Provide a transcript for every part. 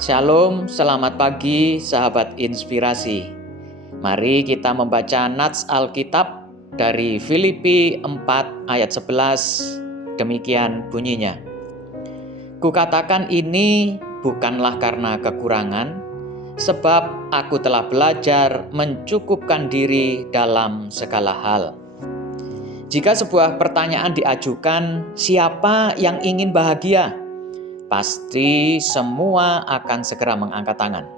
Shalom, selamat pagi sahabat inspirasi. Mari kita membaca nats Alkitab dari Filipi 4 ayat 11. Demikian bunyinya. Kukatakan ini bukanlah karena kekurangan, sebab aku telah belajar mencukupkan diri dalam segala hal. Jika sebuah pertanyaan diajukan, siapa yang ingin bahagia? Pasti semua akan segera mengangkat tangan.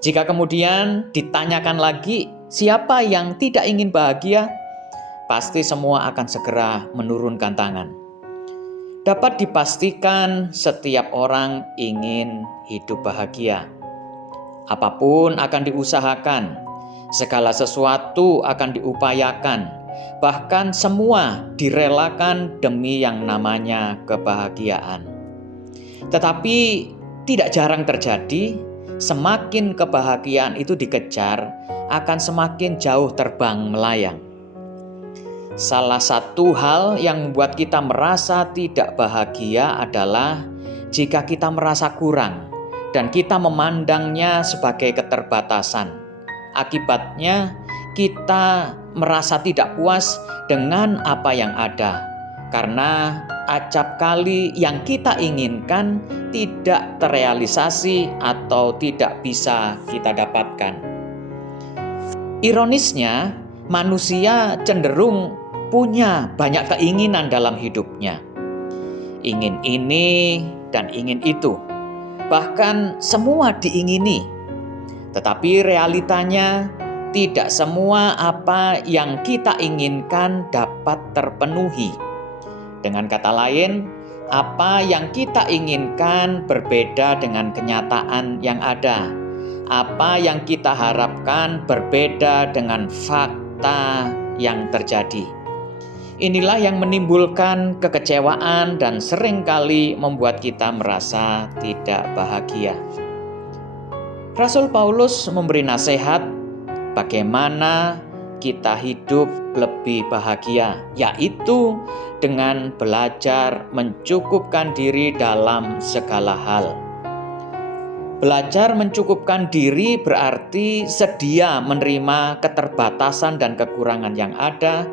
Jika kemudian ditanyakan lagi, siapa yang tidak ingin bahagia? Pasti semua akan segera menurunkan tangan. Dapat dipastikan setiap orang ingin hidup bahagia. Apapun akan diusahakan, segala sesuatu akan diupayakan, bahkan semua direlakan demi yang namanya kebahagiaan. Tetapi tidak jarang terjadi, semakin kebahagiaan itu dikejar, akan semakin jauh terbang melayang. Salah satu hal yang membuat kita merasa tidak bahagia adalah jika kita merasa kurang dan kita memandangnya sebagai keterbatasan. Akibatnya kita merasa tidak puas dengan apa yang ada, karena acap kali yang kita inginkan tidak terrealisasi atau tidak bisa kita dapatkan. Ironisnya, manusia cenderung punya banyak keinginan dalam hidupnya. Ingin ini dan ingin itu, bahkan semua diingini. Tetapi realitanya tidak semua apa yang kita inginkan dapat terpenuhi. Dengan kata lain, apa yang kita inginkan berbeda dengan kenyataan yang ada. Apa yang kita harapkan berbeda dengan fakta yang terjadi. Inilah yang menimbulkan kekecewaan dan seringkali membuat kita merasa tidak bahagia. Rasul Paulus memberi nasihat bagaimana kita hidup lebih bahagia, yaitu dengan belajar mencukupkan diri dalam segala hal. Belajar mencukupkan diri berarti sedia menerima keterbatasan dan kekurangan yang ada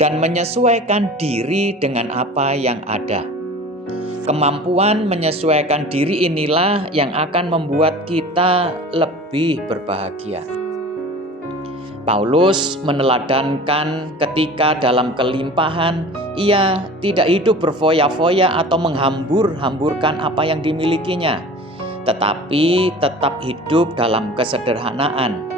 dan menyesuaikan diri dengan apa yang ada. Kemampuan menyesuaikan diri inilah yang akan membuat kita lebih berbahagia. Paulus meneladankan ketika dalam kelimpahan ia tidak hidup berfoya-foya atau menghambur-hamburkan apa yang dimilikinya, tetapi tetap hidup dalam kesederhanaan.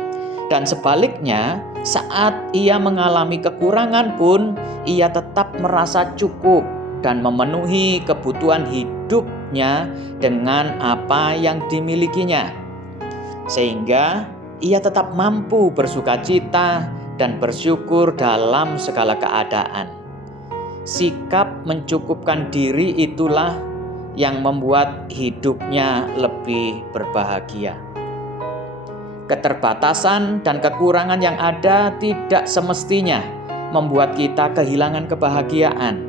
Dan sebaliknya, saat ia mengalami kekurangan pun, ia tetap merasa cukup dan memenuhi kebutuhan hidupnya dengan apa yang dimilikinya. Sehingga ia tetap mampu bersukacita dan bersyukur dalam segala keadaan. Sikap mencukupkan diri itulah yang membuat hidupnya lebih berbahagia. Keterbatasan dan kekurangan yang ada tidak semestinya membuat kita kehilangan kebahagiaan.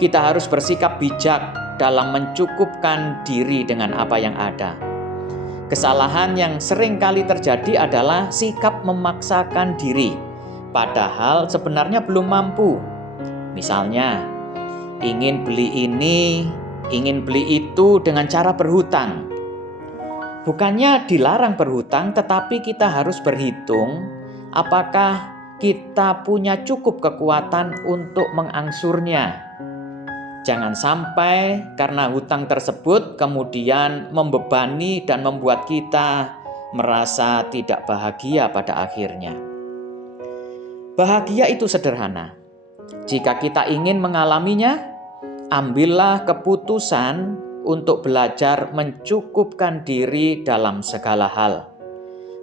Kita harus bersikap bijak dalam mencukupkan diri dengan apa yang ada. Kesalahan yang sering kali terjadi adalah sikap memaksakan diri, padahal sebenarnya belum mampu. Misalnya, ingin beli ini, ingin beli itu dengan cara berhutang. Bukannya dilarang berhutang, tetapi kita harus berhitung apakah kita punya cukup kekuatan untuk mengangsurnya. Jangan sampai karena hutang tersebut kemudian membebani dan membuat kita merasa tidak bahagia pada akhirnya. Bahagia itu sederhana. Jika kita ingin mengalaminya, ambillah keputusan untuk belajar mencukupkan diri dalam segala hal.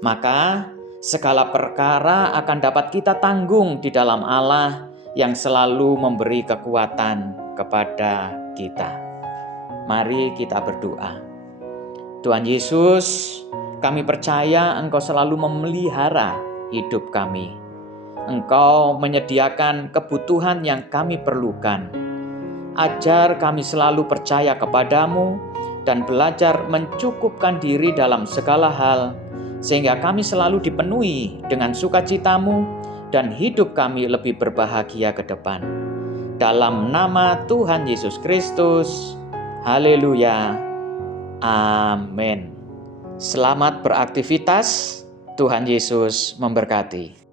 Maka segala perkara akan dapat kita tanggung di dalam Allah yang selalu memberi kekuatan kepada kita. Mari kita berdoa. Tuhan Yesus, kami percaya Engkau selalu memelihara hidup kami. Engkau menyediakan kebutuhan yang kami perlukan. Ajar kami selalu percaya kepadamu dan belajar mencukupkan diri dalam segala hal, sehingga kami selalu dipenuhi dengan sukacita-Mu dan hidup kami lebih berbahagia ke depan. Dalam nama Tuhan Yesus Kristus, haleluya, amin. Selamat beraktivitas, Tuhan Yesus memberkati.